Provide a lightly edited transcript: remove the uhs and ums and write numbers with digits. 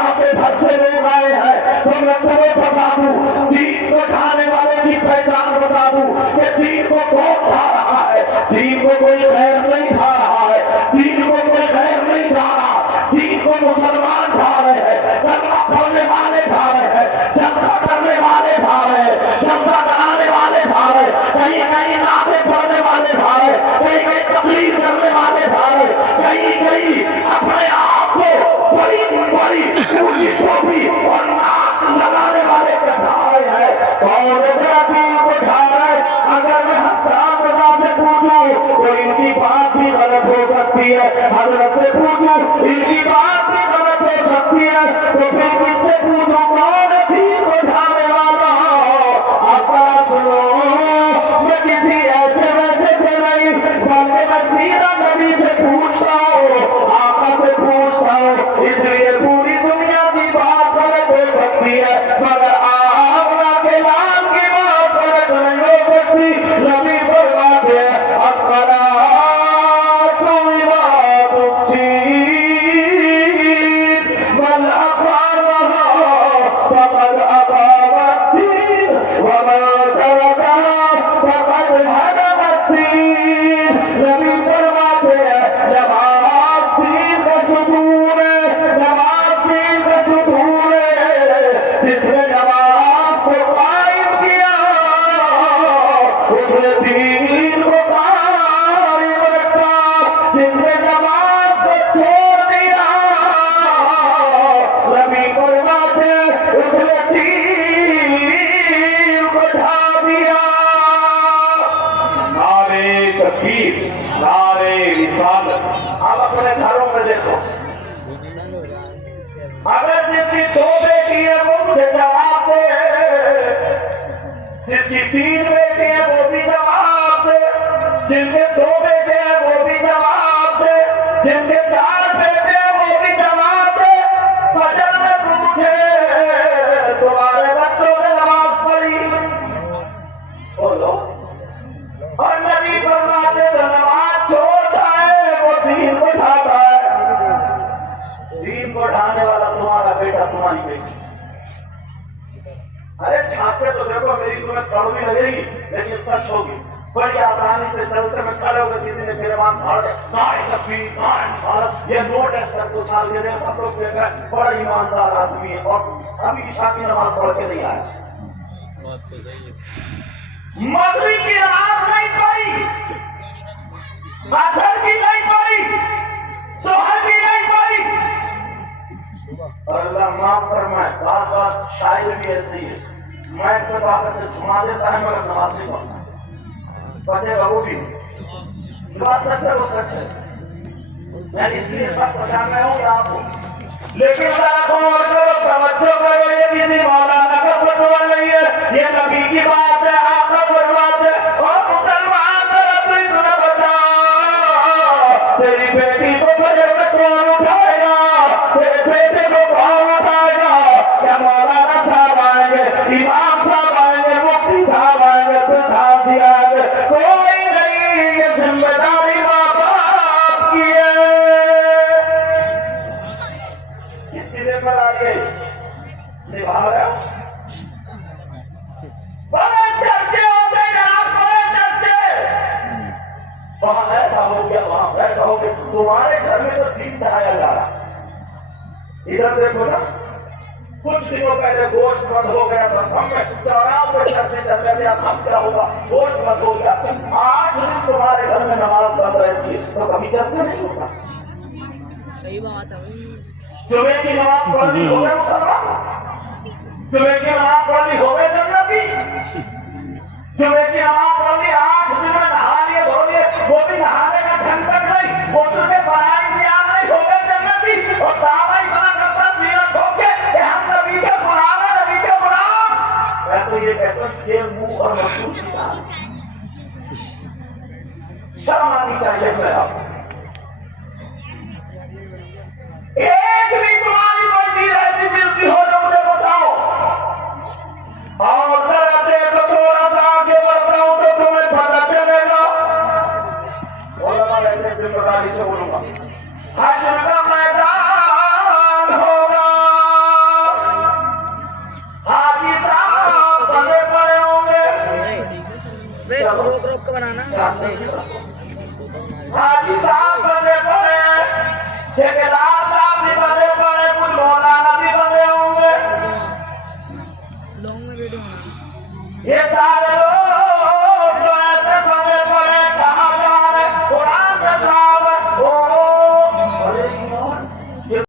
इलाके भर से लोग आए हैं, तो मैं तुम्हें बता दूं, दीन को ढाने वाले की पहचान बता दूं कि दीन को कौन ढा रहा है। दीन को कोई खैर नहीं ढा रहा है, दीन को कोई खैर नहीं ढा रहा, दीन को मुसलमान ढा रहे हैं, कलमा पढ़ने वाले ढा रहे हैं, जलसा करने वाले ढा रहे हैं, जलसा कराने वाले ढा रहे हैं, कहीं कहीं नाते पढ़ने वाले ढा रहे हैं, कहीं कहीं तकलीफ करने वाले ढा रहे हैं, कहीं कहीं अपने आप को बड़ी बड़ी ऊंची टोपी और नाक लगाने वाले ढा रहे हैं। कौन दीन को ढा रहे हैं? अगर मैं हसन रजा से पूछूं तो इनकी बात भी गलत हो सकती है, हजरत से पूछूं इनकी बात भी गलत हो सकती है, तो फिर किससे पूछूं कौन दीन को ढाने वाला? अब सुनो, मैं किसी ऐसे वैसे से नहीं, बल्कि मैं सीधा नबी से पूछता हूँ, आका से पूछता हूँ। इसलिए पूरी दुनिया की बात गलत हो सकती है, मगर आका के नाम की बात गलत नहीं हो सकती। नबी फरमाते हैं अस्सलातु इबादुद्दीन मन अक़ामहा फ़क़द अक़ामद्दीन व मन तरकहा फ़क़द हदमद्दीन। नबी फरमाते हैं नमाज दीन का सुतून है, नमाज दीन का सुतून है, जिसने नमाज को कायम किया उसने दीन को कायम रखा, जिसने नमाज को छोड़ दिया नबी फरमाते हैं उसने दीन को ढा दिया। नारे तकबीर, नारे रिसालत। आप अपने घरों में देखो, अगर जिसकी 2 बेटी है वो मुझे जवाब दे, जिसकी 3 बेटी है वो भी जवाब दे, जिनके 2 बेटे हैं वो भी जवाब दे, जिनके 4 बेटे हैं वो भी जवाब दे। फजर में तुम उठे, तुम्हारे बच्चों ने नमाज पढ़ी, बोलो। और नबी फरमाते जो नमाज छोड़ता है वो दीन को ढाता है। दीन को ढाने वाला तुम्हारा बेटा, तुम्हारी बेटी। अरे छापे तो देखो, मेरी तुम्हें कड़वी लगेगी लेकिन सच होगी। बड़ी आसानी से चलते में खड़े होकर किसी ने मेरे मान फाड़ ये नोट उछाल के दे, सब लोग देख रहे हैं बड़ा ईमानदार आदमी है और अभी ईशा की नमाज पढ़ के नहीं आया, मगरिब की नमाज नहीं पढ़ी, असर की नहीं पढ़ी, जोहर की नहीं पढ़ी। और अल्लाह माफ फरमाए, बात बात शायद भी ऐसी है, मैं पे बात से झुमा देता है मगर नमाज नहीं पढ़ता, बचेगा वो भी। बात सच है, वो सच है, मैं इसलिए सब बताना हूँ आपको। लेकिन गौर करो, तवज्जो करो, ये किसी मौलाना का फतवा नहीं है, ये नबी की बात है, आका पर बात है। और मुसलमान तेरा तू इतना बता, तेरी बेटी को फजर में कौन उठाएगा, तेरे बेटे को कौन उठाएगा? क्या मौलाना साहब आएंगे, इमाम साहब आएंगे, मुफ्ती साहब आएंगे, प्रधान जी आएंगे? कोई नहीं, ये जिम्मेदारी माँ बाप की है। किसकी जिम्मेदारी है? निभा रहे हो? बड़े चर्चे होते हैं आप, बड़े चर्चे, वहां ऐसा हो गया, वहां ऐसा हो गया। तुम्हारे घर में तो दीन ढाया जा रहा। इधर देखो ना, कुछ दिनों पहले गोश्त बंद हो गया था, हम में चौराव में चर्चे चल रहे थे, अब क्या होगा, गोश्त बंद हो गया। 8 दिन तुम्हारे घर में नमाज बंद रही थी, तो कभी चर्चा नहीं होता। सही बात है। जुमे की नमाज पढ़नी हो गए मुसलमान, जुमे की नमाज पढ़नी हो गए जन्नती, जुमे की नमाज पढ़नी 8 दिन में नहा लिए धो लिए, वो भी नहाने का ढंग तक नहीं, वो सुबह पढ़ाई से याद नहीं, हो गए जन्नती। और दावा ही बना करता सीरत हो के कि हम नबी के गुलाम है, नबी के गुलाम। मैं तो ये कहता हूँ ये मुंह और महसूस की बात, शर्म आनी चाहिए मेरे आपको। एक भी तुम्हारी मस्जिद ऐसी मिलती हो जो मुझे बताओ, और जरा देखो थोड़ा सा आगे बढ़ता हूं तो तुम्हें पता चलेगा। जिम्मेदारी से बोलूंगा, चलो रोक रोक के बनाना हाजी साहब बंदे पड़े, ठेकेदार साहब भी बंदे पड़े, कुछ मौलाना भी बंदे होंगे। लॉन्ग में वीडियो बनाना ये सारे